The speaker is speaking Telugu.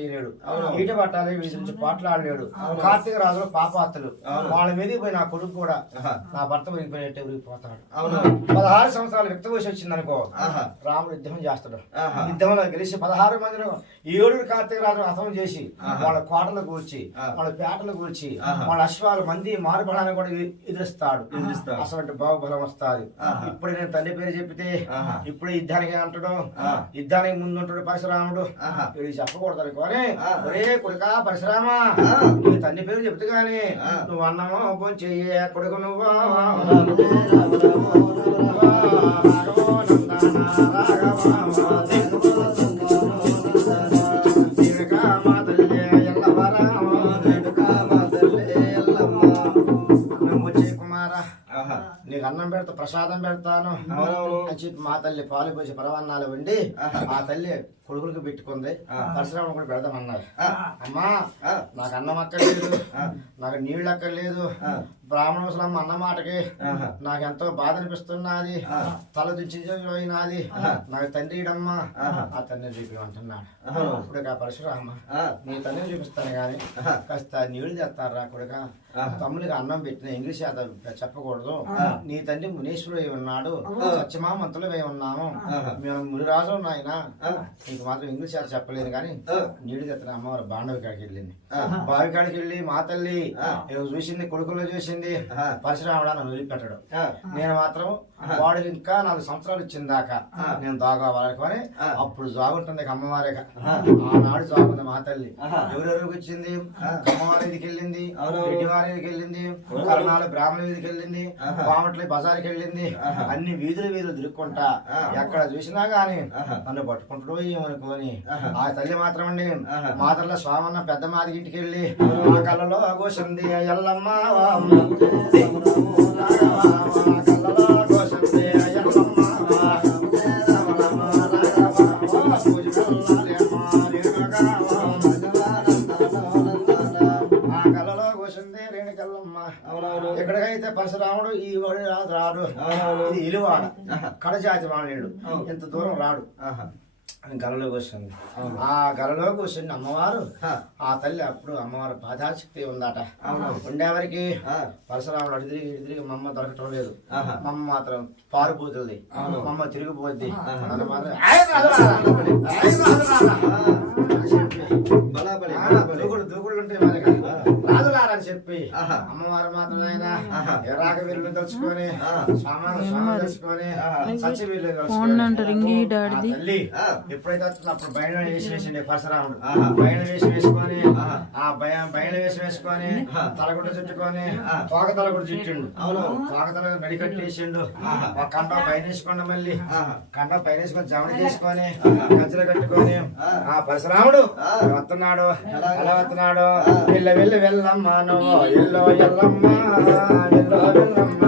ఈట పట్టాలి వీటి నుంచి పాటలాడలేడు. కార్తీక రాజులు పాపాత్తులు వాళ్ళ మీదకి పోయి నా కొడుకు కూడా నా భర్త ఉరిగిపోయినట్టే ఉరిగిపోతాడు. 16 సంవత్సరాలు వ్యక్త వయసు వచ్చింది అనుకో, రాముడు యుద్ధం చేస్తాడు. యుద్ధంలో గెలిచి 16 మందిని 7 కార్తీక రాజులు హతం చేసి వాళ్ళ కోటలు కూర్చి వాళ్ళ పేటలు కూర్చి వాళ్ళ అశ్వాలు మంది మారుపడాలని కూడా ఎదురుస్తాడు. అసలు బాహుబలం వస్తాది. ఇప్పుడు నేను తండ్రి పేరు చెప్పితే ఇప్పుడు యుద్ధానికి అంటాడు, యుద్ధానికి ముందు ఉంటాడు పరశురాముడు. వీడికి చెప్పకూడదు అనుకోని, ఒరే కొడుకా పరశురామ, నీ తండ్రి పేరు చెప్తూ గాని నువ్వు అన్నమో చెయ్యే కొడుకు నువ్వు నీకు అన్నం పెడతా ప్రసాదం పెడతాను అని చెప్పి మా తల్లి పాలు పోసి పరవాన్నాలు వండి ఆ తల్లి కొడుకులకు పెట్టుకుంది. పరశురాముడు కూడా పెడదామన్నారు. అమ్మా నాకు అన్నం అక్కర్లేదు, నాకు నీళ్ళు అక్కర్లేదు, బ్రాహ్మణ ముసలమ్మ అన్న మాటకి నాకు ఎంతో బాధ అనిపిస్తున్నది, తల దించినాది, నాకు తండ్రిడమ్మా ఆ తండ్రిని చూపించమంటున్నాడు. ఇప్పుడు పరశురామ నీ తండ్రిని చూపిస్తాను గాని కాస్త నీళ్లు తెస్తారా కొడుక, తమ్ముడికి అన్నం పెట్టిన ఇంగ్లీష్ చెప్పకూడదు, నీ తండ్రి మునీశ్వరుడు అయి ఉన్నాడు, సత్యమా మంత్రులు అయి ఉన్నాము, మేము మునిరాజు నాయన, నీకు మాత్రం ఇంగ్లీష్ చెప్పలేదు కానీ నీళ్లు తెత్తన అమ్మవారు బాండవి కాడికి వెళ్ళింది. బావి కాడికి వెళ్ళి మా తల్లి చూసింది, కొడుకులో చూసింది. పరశురాముడు నన్ను వదిలిపెట్టాడు. నేను మాత్రం వాడికి ఇంకా 4 సంవత్సరాలు ఇచ్చిన దాకా నేను దాగవాలనుకొని అప్పుడు జాగుంటుంది అమ్మవారే. ఆనాడు జాగుంది మా తల్లి. ఎవరెవరికి ఇచ్చింది? అమ్మవారి వీధికి వెళ్ళింది, రెడ్డివారి వీధికి వెళ్ళింది, కరణాలు బ్రాహ్మణ వీధికి వెళ్ళింది, పామట్ల బజార్కి వెళ్ళింది. అన్ని వీధులు తిరుక్కుంటా ఎక్కడ చూసినా గాని నన్ను పట్టుకుంటాడో ఏమనుకోని ఆ తల్లి మాత్రం అండి మాతల్లో స్వామన్న పెద్ద మాదికి ఇంటికి వెళ్ళి ఆ కళ్ళలో కూర్చుంది ఎల్లమ్మ ఎక్కడికైతే పరశురాముడు ఈ వాడు రాడు, ఇది ఇలువాడ కడజాతి వాడు, ఇంత దూరం రాడు అని గలలోకి వస్తుంది. ఆ గలలోకి వచ్చింది అమ్మవారు. ఆ తల్లి అప్పుడు అమ్మవారు పాదాశక్తి ఉందట. ఉండేవరికి పరశురాముడు అడిదిరిగి మమ్మ దొరకటం లేదు. మమ్మ మాత్రం పారుపోతుంది, మమ్మ తిరిగిపోద్ది. దూకుడు ఉంటాయి మనకి రాదులారని చెప్పి అమ్మవారు మాత్రం ఆయన ఎరాక వీళ్ళు తలుచుకొని స్వామి తెలుసుకొని సచ్చి వీళ్ళు తల్లి ఎప్పుడైతే అప్పుడు బయట వేసి వేసిండే పరశురాముడు. బయట వేసి వేసుకొని ఆ బయట వేసి వేసుకొని తలగుడ్డ చుట్టుకొని తోక తలగుడ్డ చుట్టిండు. తోక తల మెడికట్టు వేసిండు. ఒక కంట పైన వేసుకోండి, మళ్ళీ కంట పైన వేసుకొని జమని చేసుకొని గజ్జలు కట్టుకొని ఆ పరశురాముడు వస్తున్నాడు. ఎలా వస్తున్నాడు? వెళ్ళ వెళ్ళమ్మా నువ్వు ఎల్లో ఎల్లమ్మ ఎల్లో ఎల్లమ్మ